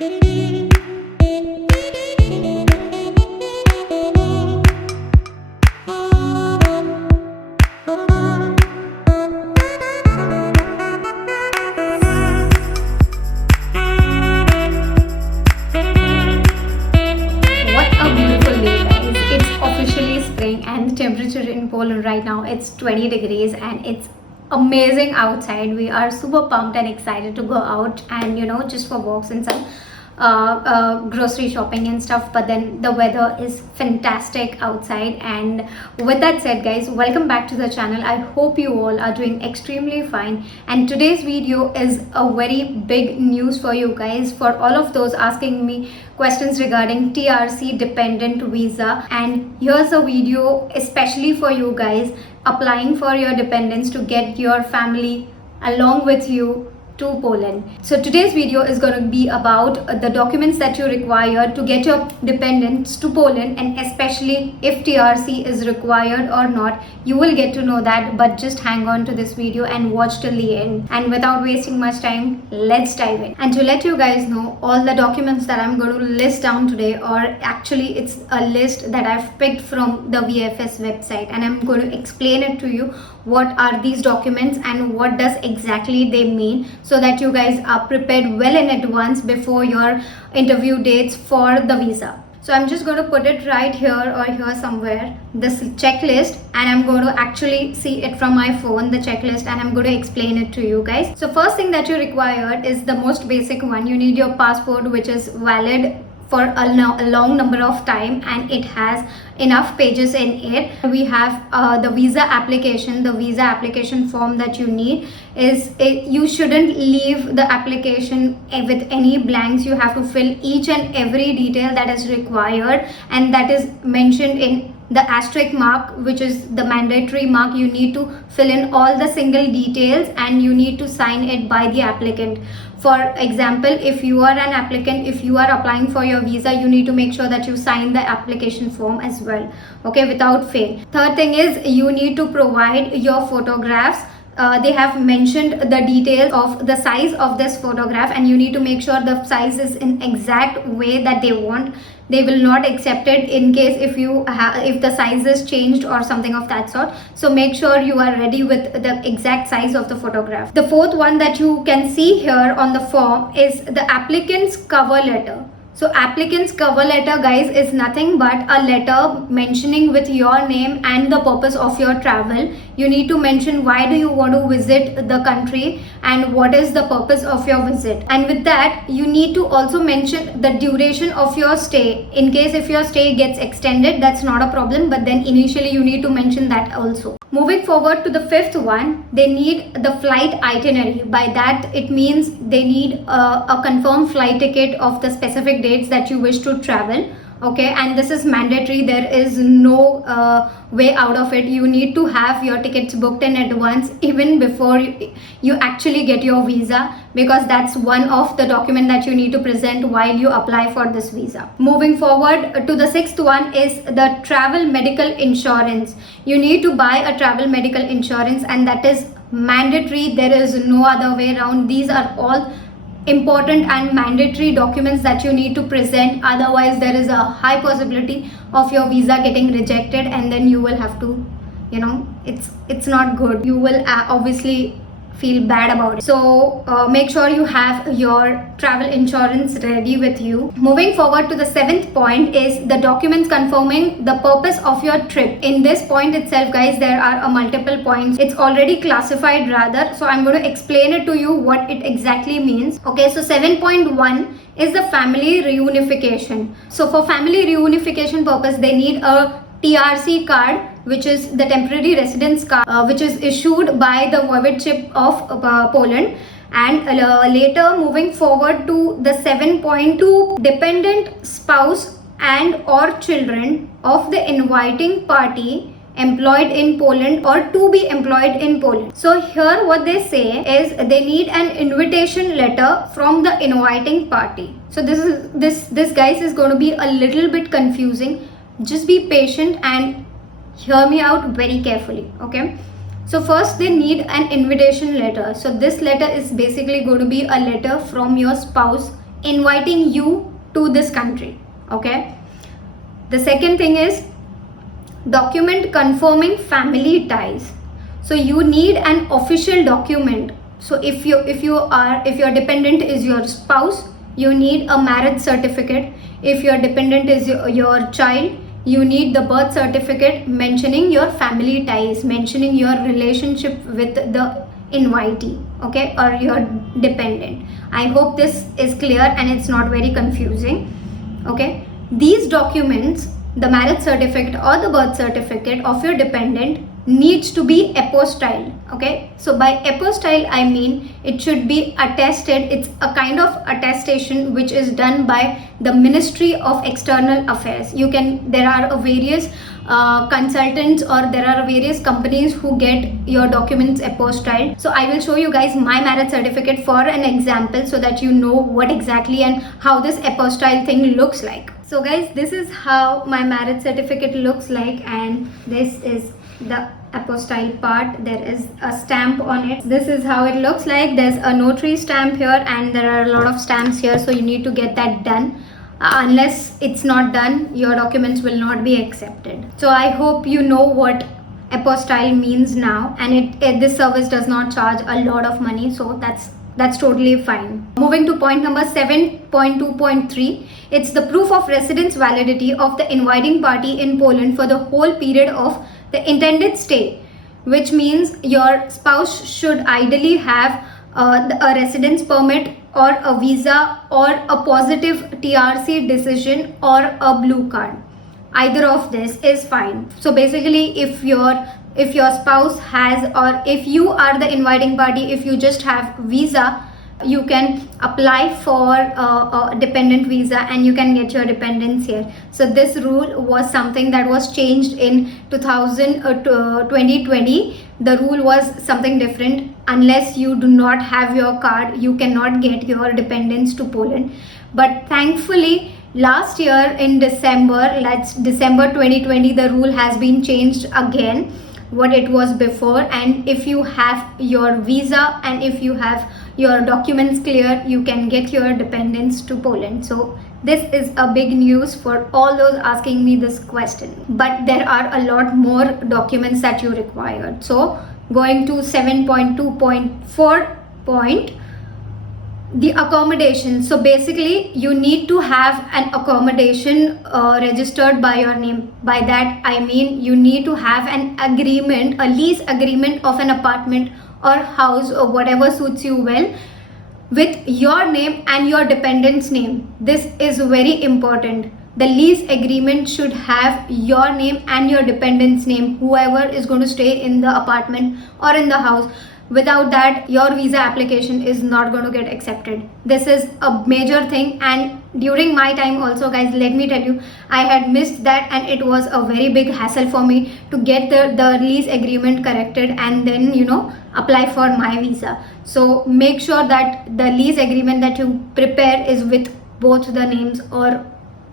And the temperature in Poland right now, it's 20 degrees and it's amazing outside. We are super pumped and excited to go out and just for walks and some grocery shopping and stuff, but then the weather is fantastic outside. And with that said, guys, welcome back to the channel. I hope you all are doing extremely fine, and today's video is a very big news for you guys, for all of those asking me questions regarding TRC dependent visa. And here's a video especially for you guys applying for your dependents to get your family along with you to Poland. So today's video is going to be about the documents that you require to get your dependents to Poland, and especially if TRC is required or not. You will get to know that, but just hang on to this video and watch till the end. And without wasting much time, let's dive in. And to let you guys know, all the documents that I'm going to list down today, or actually it's a list that I've picked from the VFS website, and I'm going to explain it to you what are these documents and what does exactly they mean, so that you guys are prepared well in advance before your interview dates for the visa. So I'm just going to put it right here or here somewhere, this checklist, and I'm going to actually see it from my phone, the checklist, and I'm going to explain it to you guys. So first thing that you require is the most basic one. You need your passport, which is valid for a long number of time and it has enough pages in it. We have the visa application. The visa application form that you need is you shouldn't leave the application with any blanks. You have to fill each and every detail that is required, and that is mentioned in the asterisk mark, which is the mandatory mark. You need to fill in all the single details and you need to sign it by the applicant. For example, if you are an applicant, if you are applying for your visa, you need to make sure that you sign the application form as well, okay, without fail. Third thing is you need to provide your photographs. They have mentioned the details of the size of this photograph, and you need to make sure the size is in exact way that they want. They will not accept it in case if the size is changed or something of that sort. So make sure you are ready with the exact size of the photograph. The fourth one that you can see here on the form is the applicant's cover letter. So applicant's cover letter, guys, is nothing but a letter mentioning with your name and the purpose of your travel. You need to mention why do you want to visit the country and what is the purpose of your visit. And with that, you need to also mention the duration of your stay. In case if your stay gets extended, that's not a problem, but then initially you need to mention that also. Moving forward to the fifth one, they need the flight itinerary. By that, it means they need a confirmed flight ticket of the specific dates that you wish to travel. Okay, and this is mandatory. There is no way out of it. You need to have your tickets booked in advance, even before you actually get your visa, because that's one of the document that you need to present while you apply for this visa. Moving forward to the sixth one is the travel medical insurance. You need to buy a travel medical insurance, and that is mandatory. There is no other way around. These are all important and mandatory documents that you need to present. Otherwise, there is a high possibility of your visa getting rejected, and then you will have to, it's not good. You will obviously feel bad about it. So make sure you have your travel insurance ready with you. Moving forward to the seventh point is the documents confirming the purpose of your trip. In this point itself, guys, there are multiple points. It's already classified rather, so I'm going to explain it to you what it exactly means. Okay, so 7.1 is the family reunification. So for family reunification purpose, they need a TRC card, which is the temporary residence card, which is issued by the voivodeship of Poland. And later, moving forward to the 7.2, dependent spouse and or children of the inviting party employed in Poland or to be employed in Poland. So here what they say is they need an invitation letter from the inviting party. So this guys is going to be a little bit confusing. Just be patient and hear me out very carefully, okay? So first they need an invitation letter. So this letter is basically going to be a letter from your spouse inviting you to this country. Okay. The second thing is document confirming family ties. So you need an official document. So if your dependent is your spouse, you need a marriage certificate. If your dependent is your child, you need the birth certificate mentioning your family ties, mentioning your relationship with the invitee, okay, or your dependent. I hope this is clear and it's not very confusing. Okay, these documents, the marriage certificate or the birth certificate of your dependent, needs to be apostille. Okay, so by apostille I mean it should be attested. It's a kind of attestation which is done by the Ministry of External Affairs. There are various consultants, or there are various companies who get your documents apostille. So I will show you guys my marriage certificate for an example, so that you know what exactly and how this apostille thing looks like. So guys, this is how my marriage certificate looks like, and this is the apostille part. There is a stamp on it. This is how it looks like. There's a notary stamp here, and there are a lot of stamps here, so you need to get that done. Unless it's not done, your documents will not be accepted. So I hope you know what apostille means now, and this service does not charge a lot of money, so that's totally fine. Moving to point number 7.2.3, it's the proof of residence validity of the inviting party in Poland for the whole period of the intended stay, which means your spouse should ideally have a residence permit or a visa or a positive TRC decision or a blue card. Either of this is fine. So basically, if your spouse has, or if you are the inviting party, if you just have visa, you can apply for a dependent visa and you can get your dependents here. So this rule was something that was changed in 2020. The rule was something different. Unless you do not have your card, you cannot get your dependents to Poland. But thankfully, last year in December 2020, the rule has been changed again what it was before, and if you have your visa and if you have your documents clear, you can get your dependents to Poland. So this is a big news for all those asking me this question. But there are a lot more documents that you required. So going to 7.2.4 point, the accommodation. So basically, you need to have an accommodation registered by your name. By that I mean you need to have an agreement, a lease agreement of an apartment or house or whatever suits you well, with your name and your dependent's name. This is very important. The lease agreement should have your name and your dependent's name, whoever is going to stay in the apartment or in the house. Without that, your visa application is not going to get accepted. This is a major thing, and during my time also, guys, let me tell you, I had missed that, and it was a very big hassle for me to get the lease agreement corrected and then apply for my visa. So make sure that the lease agreement that you prepare is with both the names or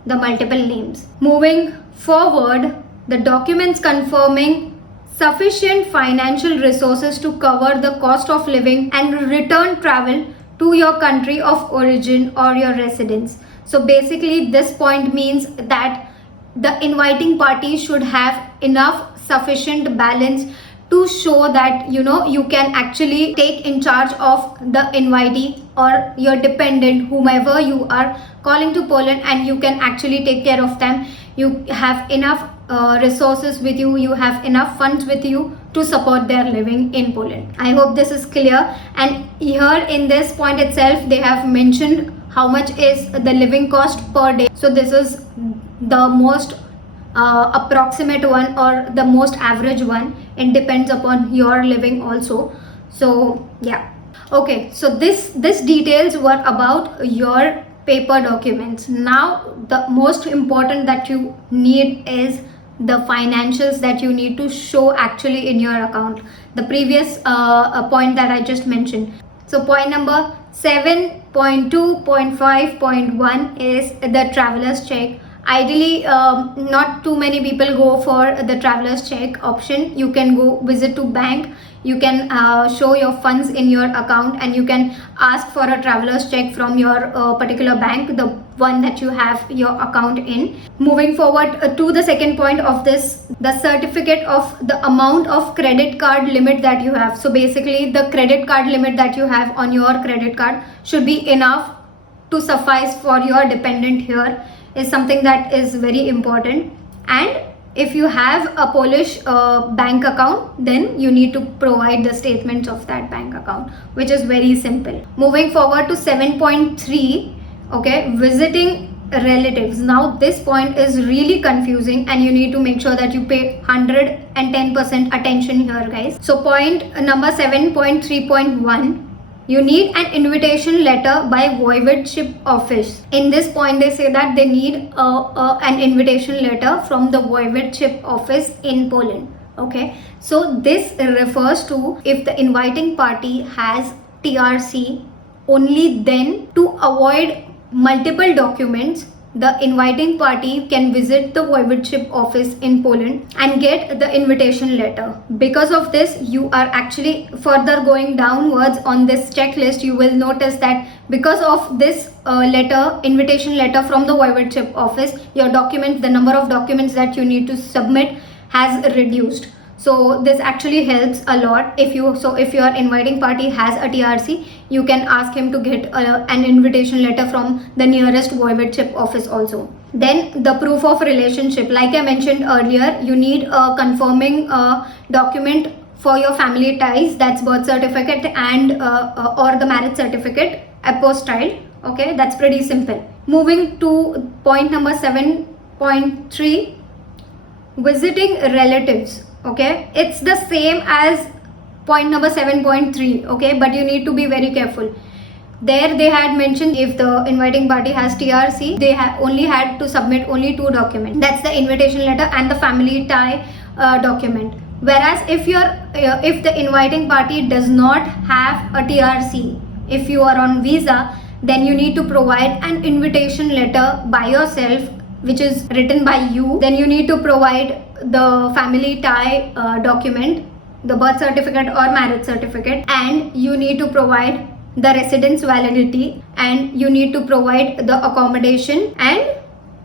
the multiple names. Moving forward, the documents confirming sufficient financial resources to cover the cost of living and return travel to your country of origin or your residence. So basically, this point means that the inviting party should have enough sufficient balance to show that you can actually take in charge of the invitee or your dependent, whomever you are calling to Poland, and you can actually take care of them. You have enough resources with you, you have enough funds with you to support their living in Poland. I hope this is clear. And here in this point itself, they have mentioned how much is the living cost per day. So this is the most approximate one or the most average one. It depends upon your living also. So yeah, okay, so this details were about your paper documents. Now the most important that you need is the financials that you need to show actually in your account. The previous point that I just mentioned. So point number 7.2.5.1 is the traveler's check. Ideally, not too many people go for the traveler's check option. You can go visit to bank, you can show your funds in your account, and you can ask for a traveler's check from your particular bank, the one that you have your account in. Moving forward to the second point of this, the certificate of the amount of credit card limit that you have. So basically the credit card limit that you have on your credit card should be enough to suffice for your dependent here, is something that is very important. And if you have a Polish bank account, then you need to provide the statements of that bank account, which is very simple. Moving forward to 7.3, okay, visiting relatives. Now this point is really confusing, and you need to make sure that you pay 110% attention here, guys. So point number 7.3.1, you need an invitation letter by voivodeship office. In this point, they say that they need an invitation letter from the voivodeship office in Poland. Okay, so this refers to if the inviting party has TRC, only then, to avoid multiple documents, the inviting party can visit the voivodeship office in Poland and get the invitation letter. Because of this, you are actually further going downwards on this checklist. You will notice that because of this invitation letter from the voivodeship office, your documents, the number of documents that you need to submit has reduced. So this actually helps a lot. If your inviting party has a TRC, you can ask him to get an invitation letter from the nearest voivodeship office also. Then the proof of relationship, like I mentioned earlier, you need a confirming document for your family ties, that's birth certificate and or the marriage certificate, apostille. Okay, that's pretty simple. Moving to point number 7.3, visiting relatives. Okay, it's the same as point number 7.3. okay, but you need to be very careful. There they had mentioned if the inviting party has TRC, they only had to submit only 2 documents. That's the invitation letter and the family tie document. Whereas if the inviting party does not have a TRC, if you are on visa, then you need to provide an invitation letter by yourself, which is written by you. Then you need to provide the family tie document, the birth certificate or marriage certificate, and you need to provide the residence validity, and you need to provide the accommodation, and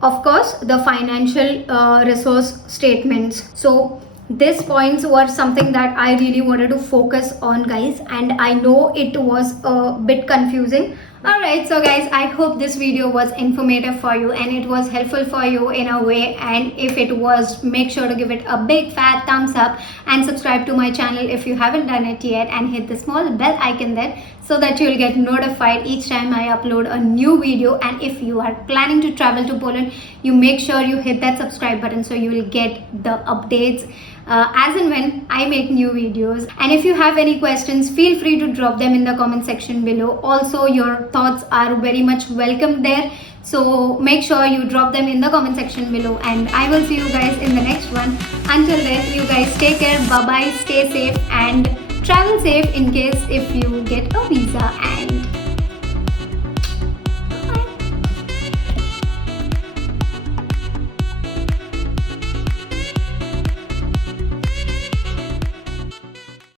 of course the financial resource statements. So these points were something that I really wanted to focus on, guys, and I know it was a bit confusing. Alright, so guys, I hope this video was informative for you and it was helpful for you in a way, and if it was, make sure to give it a big fat thumbs up and subscribe to my channel if you haven't done it yet, and hit the small bell icon there so that you'll get notified each time I upload a new video. And if you are planning to travel to Poland, you make sure you hit that subscribe button so you will get the updates as and when I make new videos. And if you have any questions, feel free to drop them in the comment section below. Also, your thoughts are very much welcome there, so make sure you drop them in the comment section below, and I will see you guys in the next one. Until then, you guys take care, bye bye, stay safe and travel safe in case if you get a visa, and